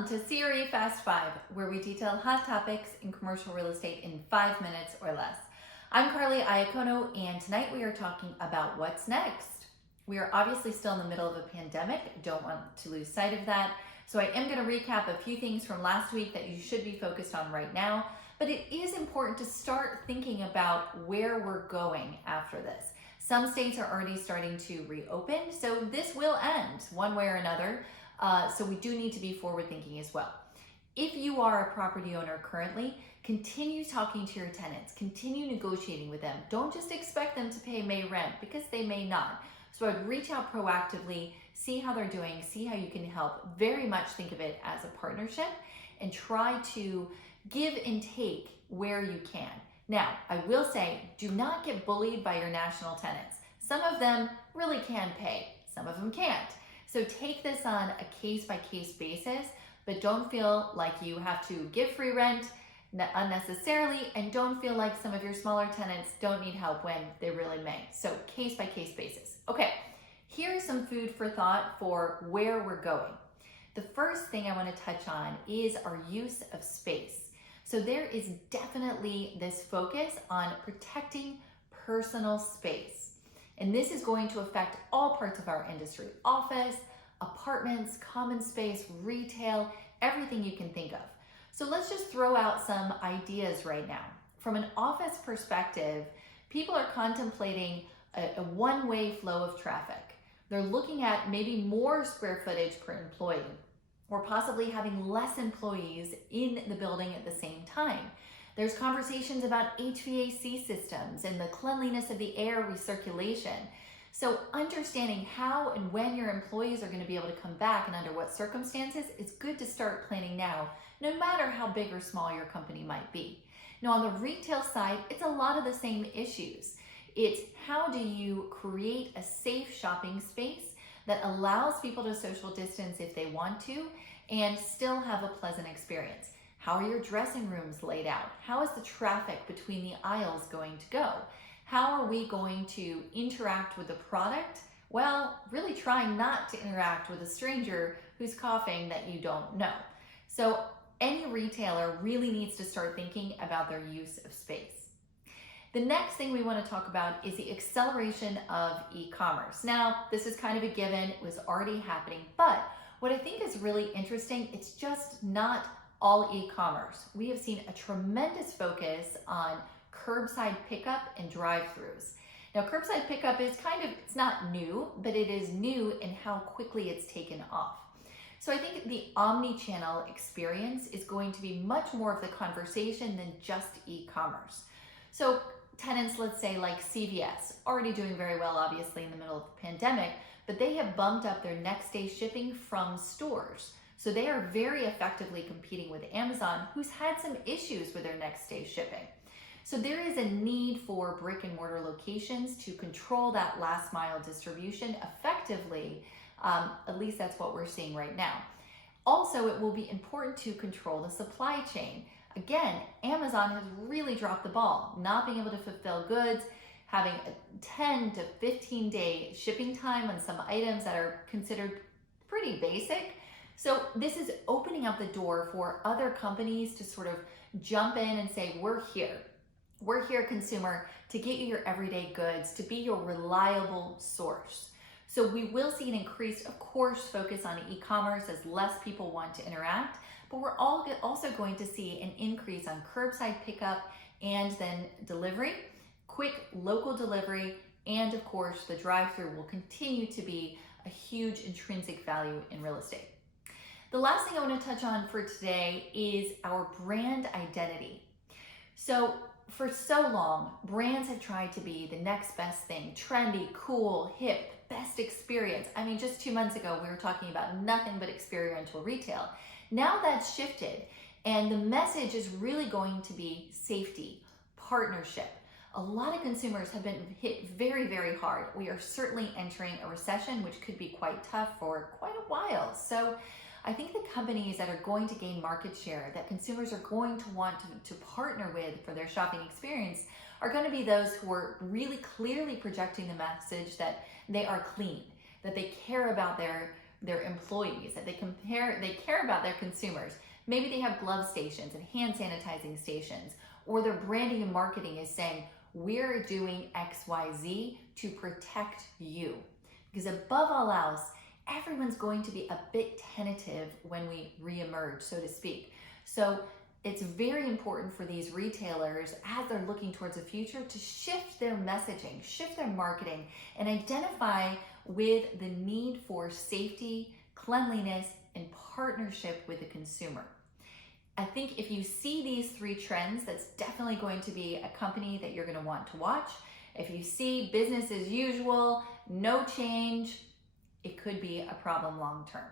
Welcome to CRE Fast 5, where we detail hot topics in commercial real estate in 5 minutes or less. I'm Carly Iacono, and tonight we are talking about what's next. We are obviously still in the middle of a pandemic. Don't want to lose sight of that. So I am going to recap a few things from last week that you should be focused on right now, but it is important to start thinking about where we're going after this. Some states are already starting to reopen, so this will end one way or another. So we do need to be forward thinking as well. If you are a property owner currently, continue talking to your tenants, continue negotiating with them. Don't just expect them to pay May rent because they may not. So I'd reach out proactively, see how they're doing, see how you can help. Very much think of it as a partnership and try to give and take where you can. Now, I will say, do not get bullied by your national tenants. Some of them really can pay, some of them can't. So take this on a case-by-case basis, but don't feel like you have to give free rent unnecessarily, and don't feel like some of your smaller tenants don't need help when they really may. So case-by-case basis. Okay, here's some food for thought for where we're going. The first thing I want to touch on is our use of space. So there is definitely this focus on protecting personal space. And this is going to affect all parts of our industry: office, apartments, common space, retail, everything you can think of. So let's just throw out some ideas right now. From an office perspective, people are contemplating a one-way flow of traffic. They're looking at maybe more square footage per employee, or possibly having less employees in the building at the same time. There's conversations about HVAC systems and the cleanliness of the air recirculation. So understanding how and when your employees are going to be able to come back and under what circumstances, it's good to start planning now, no matter how big or small your company might be. Now on the retail side, it's a lot of the same issues. It's how do you create a safe shopping space that allows people to social distance if they want to and still have a pleasant experience. How are your dressing rooms laid out? How is the traffic between the aisles going to go? How are we going to interact with the product? Well, really trying not to interact with a stranger who's coughing that you don't know. So any retailer really needs to start thinking about their use of space. The next thing we want to talk about is the acceleration of e-commerce. Now, this is kind of a given, it was already happening, but what I think is really interesting, it's just not all e-commerce. We have seen a tremendous focus on curbside pickup and drive-throughs. Now, curbside pickup is it's not new, but it is new in how quickly it's taken off. So I think the omnichannel experience is going to be much more of the conversation than just e-commerce. So tenants, let's say like CVS, already doing very well, obviously in the middle of the pandemic, but they have bumped up their next day shipping from stores. So they are very effectively competing with Amazon, who's had some issues with their next day shipping. So there is a need for brick and mortar locations to control that last mile distribution effectively. At least that's what we're seeing right now. Also, it will be important to control the supply chain. Again, Amazon has really dropped the ball, not being able to fulfill goods, having a 10 to 15 day shipping time on some items that are considered pretty basic. So this is opening up the door for other companies to sort of jump in and say, we're here. We're here, consumer, to get you your everyday goods, to be your reliable source. So we will see an increased, of course, focus on e-commerce as less people want to interact, but we're also going to see an increase on curbside pickup and then delivery, quick local delivery, and of course, the drive-through will continue to be a huge intrinsic value in real estate. The last thing I want to touch on for today is our brand identity. So for so long, brands have tried to be the next best thing, trendy, cool, hip, best experience. I mean, just 2 months ago, we were talking about nothing but experiential retail. Now that's shifted, and the message is really going to be safety, partnership. A lot of consumers have been hit very, very hard. We are certainly entering a recession, which could be quite tough for quite a while. So I think the companies that are going to gain market share, that consumers are going to want to partner with for their shopping experience, are going to be those who are really clearly projecting the message that they are clean, that they care about their their employees, that they care about their consumers. Maybe they have glove stations and hand sanitizing stations, or their branding and marketing is saying, we're doing XYZ to protect you. Because above all else, everyone's going to be a bit tentative when we reemerge, so to speak. So it's very important for these retailers, as they're looking towards the future, to shift their messaging, shift their marketing, and identify with the need for safety, cleanliness, and partnership with the consumer. I think if you see these three trends, that's definitely going to be a company that you're going to want to watch. If you see business as usual, no change, it could be a problem long term.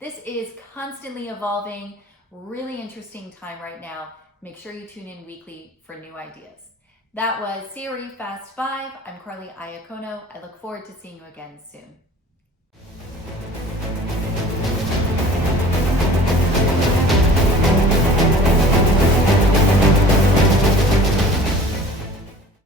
This is constantly evolving, really interesting time right now. Make sure you tune in weekly for new ideas. That was CRE Fast 5. I'm Carly Iacono. I look forward to seeing you again soon.